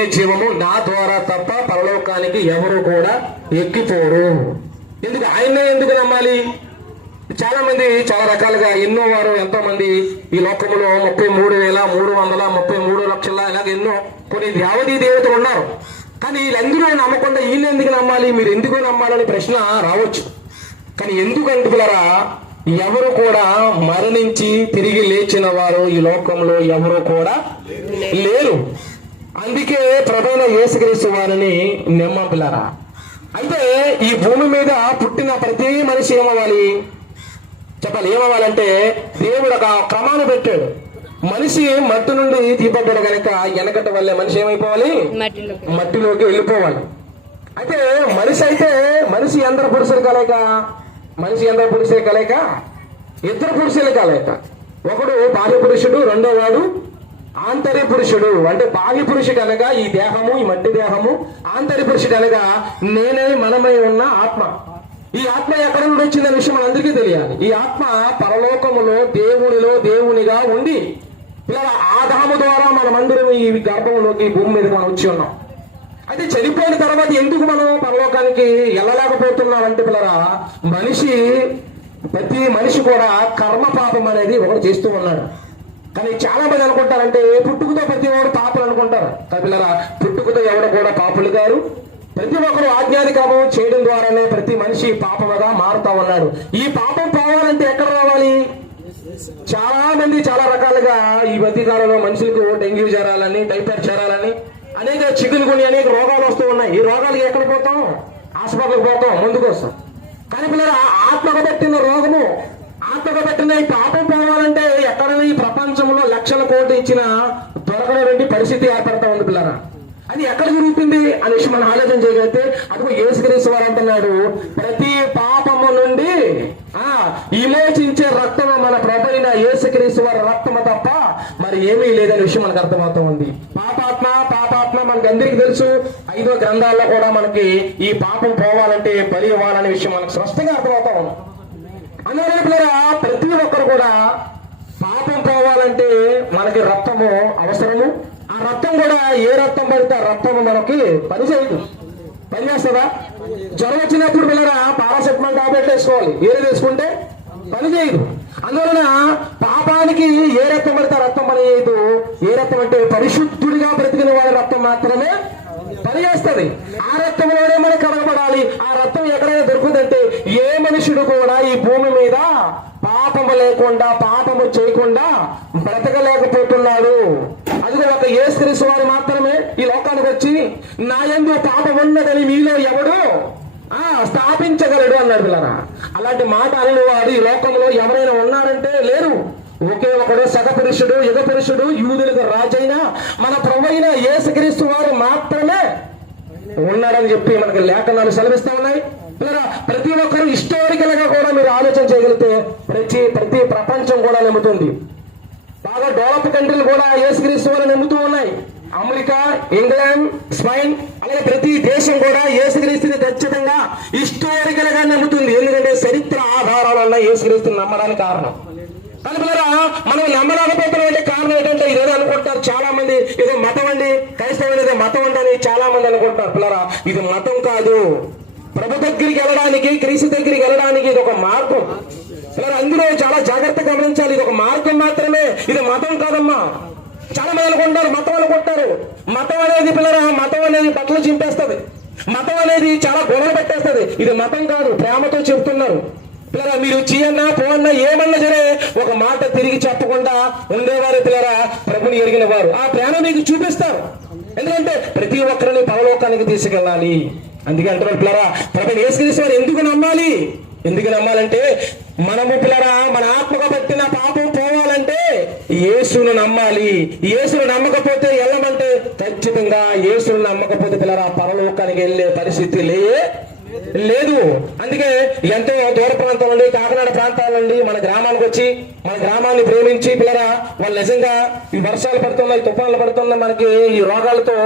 ఒకే జీవము, నా ద్వారా తప్ప పరలోకానికి ఎవరు కూడా ఎక్కిపోరు. ఎందుకు ఆయన్నే ఎందుకు నమ్మాలి? చాలా మంది చాలా రకాలుగా ఎంతో మంది ఈ లోకంలో 33,333,00,000 ఇలాగ ఎన్నో కొన్ని దేవతీ దేవతలు ఉన్నారు. కానీ వీళ్ళందరూ నమ్మకుండా వీళ్ళు ఎందుకు నమ్మాలి, మీరు ఎందుకు నమ్మాలని ప్రశ్న రావచ్చు. కానీ ఎందుకంటున్నారా, ఎవరు కూడా మరణించి తిరిగి లేచిన వారు ఈ లోకంలో ఎవరు కూడా లేరు. అందుకే ప్రభువైన యేసుక్రీస్తు వారిని నమ్మంపిల్లారా. అయితే ఈ భూమి మీద పుట్టిన ప్రతి మనిషి ఏమవ్వాలి చెప్పాలి? ఏమవ్వాలంటే దేవుడు ఒక క్రమాన్ని పెట్టాడు. మనిషి మట్టి నుండి తీపడ్డాడు కనుక వెనకటి వల్లే మనిషి ఏమైపోవాలి? మట్టిలోకి వెళ్ళిపోవాలి. అయితే మనిషి ఎందరు పురుషులు కలయిక? ఇద్దరు పురుషులు కలయిక. ఒకడు బాహ్య పురుషుడు, రెండో వాడు ఆంతర్య పురుషుడు. అంటే బాహ్య పురుషుడు అనగా ఈ దేహము, ఈ మట్టి దేహము. ఆంతర్య పురుషుడు అనగా నేనే మనమై ఉన్న ఆత్మ. ఈ ఆత్మ ఎక్కడ నుండి వచ్చిందనే విషయం మనందరికీ తెలియాలి. ఈ ఆత్మ పరలోకములో దేవునిగా ఉండి ఇలా ఆదాము ద్వారా మనమందరం ఈ గర్భంలోకి భూమి మీద మనం వచ్చి ఉన్నాం. అయితే చనిపోయిన తర్వాత ఎందుకు మనం పరలోకానికి వెళ్ళలేకపోతున్నాం అంటే పిల్లరా, ప్రతి మనిషి కూడా కర్మ పాపం అనేది ఒకటి చేస్తూ ఉన్నాడు. కానీ చాలా మంది అనుకుంటారంటే పుట్టుకతో ప్రతి ఒక్కరు పాపలు అనుకుంటారు. కానీ పిల్లరా, పుట్టుకతో ఎవరు కూడా పాపులు గారు. ప్రతి ఒక్కరు ఆజ్ఞాధిక్రమం చేయడం ద్వారానే ప్రతి మనిషి పాపముగా మారుతా ఉన్నాడు. ఈ పాపం పోవాలంటే ఎక్కడ రావాలి? చాలా మంది చాలా రకాలుగా ఈ మధ్యకాలంలో మనుషులకు డెంగ్యూ జ్వరాలని, టైఫాయిడ్ జ్వరాలని, అనేక చిగురుకుని అనేక రోగాలు వస్తూ ఉన్నాయి. ఈ రోగాలకి ఎక్కడ పోతాం? హాస్పిటల్కి పోతాం ముందు కోసం. కానీ పిల్లలు ఆత్మకు పెట్టిన రోగము, ఆత్మకు పెట్టిన ఈ పాపం పోవాలంటే ఎక్కడ ఈ ప్రపంచంలో లక్షల కోట్లు ఇచ్చిన దొరకనటువంటి పరిస్థితి ఏర్పడతా ఉంది పిల్లరా. అది ఎక్కడ జరుగుతుంది అనే విషయం మనం ఆలోచన చేయగలిగితే, అదిగో యేసుక్రీస్తు వారు అంటున్నాడు, ప్రతి పాపము నుండి విమోచించే రక్తము మన ప్రభువైన యేసుక్రీస్తు వారి రక్తము తప్ప మరి ఏమీ లేదనే విషయం మనకు అర్థమవుతా ఉంది. పాపాత్మ మనకు అందరికీ తెలుసు. 5వ గ్రంథాల్లో కూడా మనకి ఈ పాపం పోవాలంటే బలి ఇవ్వాలనే విషయం మనకు స్పష్టంగా అర్థమవుతా ఉంది. అందువల్ల ప్రతి ఒక్కరు కూడా పాపం పోవాలంటే మనకి రక్తము అవసరము. ఆ రక్తం కూడా ఏ రక్తం పడితే ఆ రక్తము మనకి పనిచేస్తుందా? జ్వరం వచ్చినప్పుడు పిల్లరా పారాసెటమాల్ టాబ్లెట్ వేసుకోవాలి, వేరే వేసుకుంటే పని చేయదు. అందువలన పాపానికి ఏ రక్తం పడితే ఆ రక్తం పని చేయదు. ఏ రక్తం అంటే పరిశుద్ధుడిగా బ్రతికిన వాడి రక్తం మాత్రమే పనిచేస్తుంది. ఆ రక్తంలోనే మనకు కడగబడాలి. ఆ రక్తం ఎక్కడైనా దొరుకుతుందంటే ఏ మనుషుడు కూడా ఈ భూమి మీద పాపము లేకుండా, పాపము చేయకుండా బ్రతకలేకపోతున్నాడు. అదిగో ఒక యేసుక్రీస్తు వారు మాత్రమే ఈ లోకానికి వచ్చి నా యందు పాపం ఉన్నదని మీలో ఎవడు స్థాపించగలడు అన్నాడు పిల్లరా. అలాంటి మాట అనే వాడు ఈ లోకంలో ఎవరైనా ఉన్నారంటే లేరు. ఒకే ఒకడు సగపురుషుడు, యుగ పురుషుడు, యూదులకు రాజైన మన ప్రభువైన యేసుక్రీస్తు వారు మాత్రమే ఉన్నాడని చెప్పి మనకి లేఖనాలు సెలవిస్తా ఉన్నాయి. ప్రతి ఒక్కరు హిస్టారికల్ గా కూడా మీరు ఆలోచన చేయగలిగితే ప్రతి ప్రపంచం కూడా నమ్ముతుంది. బాగా డెవలప్ కంట్రీలు కూడా యేసుక్రీస్తు వారు నమ్ముతూ ఉన్నాయి. అమెరికా, ఇంగ్లాండ్, స్పెయిన్, అలాగే ప్రతి దేశం కూడా యేసుక్రీస్తుని ఖచ్చితంగా హిస్టారికల్ గా నమ్ముతుంది. ఎందుకంటే చరిత్ర ఆధారాలు వల్ల యేసుక్రీస్తుని నమ్మడానికి కారణం. కానీ మనం నమ్మలేకపోతున్న కారణం ఏంటంటే ఇదేదో అనుకుంటారు చాలా మంది, ఏదో మతం అండి, క్రైస్తవం ఏదో మతం అండి చాలా మంది అనుకుంటారు. పిల్లరా, ఇది మతం కాదు. ప్రభు దగ్గరికి వెళ్ళడానికి, క్రీస్తు దగ్గరికి వెళ్ళడానికి ఇది ఒక మార్గం. పిల్లరా, అందులో చాలా జాగ్రత్తగా గమనించాలి. ఇది ఒక మార్గం మాత్రమే, ఇది మతం కాదమ్మా. చాలా మంది అనుకుంటారు మతం అనుకుంటారు. మతం అనేది పిల్లరా, మతం అనేది బట్టలు చింపేస్తుంది. మతం అనేది చాలా గొడవలు పెట్టేస్తుంది. ఇది మతం కాదు, ప్రేమతో చెప్తున్నారు. పిల్లరా, మీరు చేయన్నా పోవన్నా ఏమన్నా సరే ఒక మాట తిరిగి చెప్పకుండా ఉండేవారు పిల్లరా ప్రభుని ఎరిగిన వారు. ఆ ప్రేమ మీకు చూపిస్తారు. ఎందుకంటే ప్రతి ఒక్కరిని పరలోకానికి తీసుకెళ్ళాలి. అందుకే అంటున్నారు పిల్లరా, ప్రభుని యేసుక్రీస్తు వారు ఎందుకు నమ్మాలంటే మనము పిల్లరా మన ఆత్మగా పట్టిన పాపం పోవాలంటే యేసును నమ్మాలి. యేసును నమ్మకపోతే వెళ్ళమంటే ఖచ్చితంగా యేసును నమ్మకపోతే పిల్లరా పరలోకానికి వెళ్ళే పరిస్థితి లేదు. అందుకే ఎంతో దూర ప్రాంతం నుండి, కాకినాడ ప్రాంతాల నుండి మన గ్రామానికి వచ్చి మన గ్రామాన్ని ప్రేమించి పిల్లరా వాళ్ళు నిజంగా ఈ వర్షాలు పడుతున్నాయి, తుఫాన్లు పడుతున్నాయి, మనకి ఈ రోగాలతో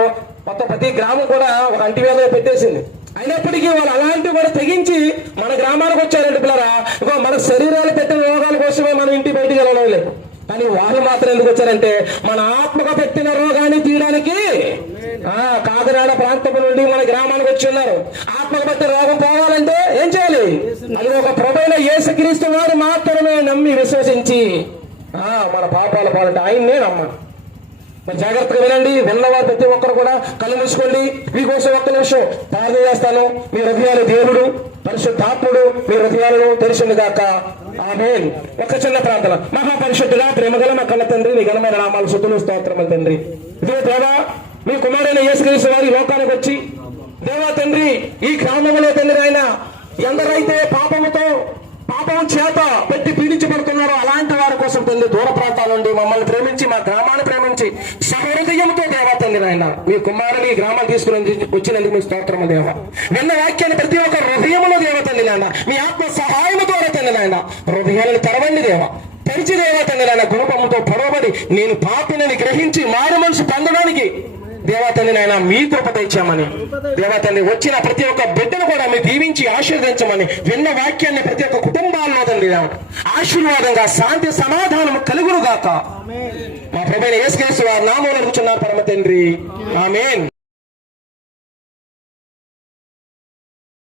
మొత్తం ప్రతి గ్రామం కూడా ఒక అంటివేదన పెట్టేసింది. అయినప్పటికీ వాళ్ళు అలాంటివి కూడా తెగించి మన గ్రామానికి వచ్చారంటే పిల్లరా, ఇగో మన శరీరాలు పెట్టిన రోగాల కోసమే మనం ఇంటి బయటికి వెళ్ళడం లేదు. కానీ వాళ్ళు మాత్రం ఎందుకు వచ్చారంటే మన ఆత్మగా పెట్టిన రోగాన్ని తీయడానికి కాకినాడ ప్రాంతం నుండి మన గ్రామానికి వచ్చి ఉన్నారు. ఆత్మకు బట్టి రోగం పోవాలంటే ఏం చేయాలి? అది ఒక ప్రభువైన యేసుక్రీస్తు వారు మాత్రమే నమ్మి విశ్వసించి మన పాపాలు పాలంటే ఆయన్నే నమ్మాలి. మరి జాగ్రత్తగా వినండి. విన్నవారు ప్రతి ఒక్కరు కూడా కళ్ళు మూసుకోండి. మీకోసం ఒక్క నిమిషం ప్రార్థన చేస్తాను. మీ హృదయాలు దేవుడు పరిశుద్ధాత్ముడు మీ హృదయాలను తెరిచింది గాక. ఆమేన్. ఒక చిన్న ప్రార్థన. మహాపరిశుద్ధుడా, ప్రేమగల మా కన్న తండ్రి, మీ ఘనమైన నామాలు శుద్ధులు స్తోత్రములు తండ్రి. ఇదే దేవా, మీ కుమారుడైన యేసుక్రీస్తు వారి లోకానికి వచ్చి దేవా తండ్రి, ఈ గ్రామంలో తండ్రి ఆయన ఎందరైతే పాపం చేత పెట్టి పీడించబడుతున్నారో అలాంటి వారి కోసం తండ్రి దూర ప్రాంతాల నుండి మమ్మల్ని ప్రేమించి మా గ్రామాన్ని ప్రేమించి సహృదయంతో దేవా తండ్రి ఆయన మీ కుమారుని ఈ గ్రామాన్ని తీసుకుని వచ్చినందుకు మీ స్తోత్రము దేవ. విన్న వాక్యాన్ని ప్రతి ఒక్క హృదయంలో దేవ తండ్రి నాయన మీ ఆత్మ సహాయం ద్వారా తండ్రి నాయన హృదయాలను తెరవండి దేవ. తెరిచి దేవ తండ్రి నాయన గుణపముతో పొడవబడి నేను పాపినని గ్రహించి మారు మనసు పొందడానికి దేవతండ్రి నాయన మీ కృప తెచ్చామని దేవతండ్రి వచ్చిన ప్రతి ఒక్క బిడ్డను కూడా మీరు దీవించి ఆశీర్వదించమని విన్న వాక్యాన్ని ప్రతి ఒక్క కుటుంబాల్లో తండ్రి ఆశీర్వాదంగా శాంతి సమాధానం కలుగును గాక. మా ప్రభువైన యేసుక్రీస్తు వారి నామమున అడుగుచున్నాను పరమ తండ్రి. ఆమేన్.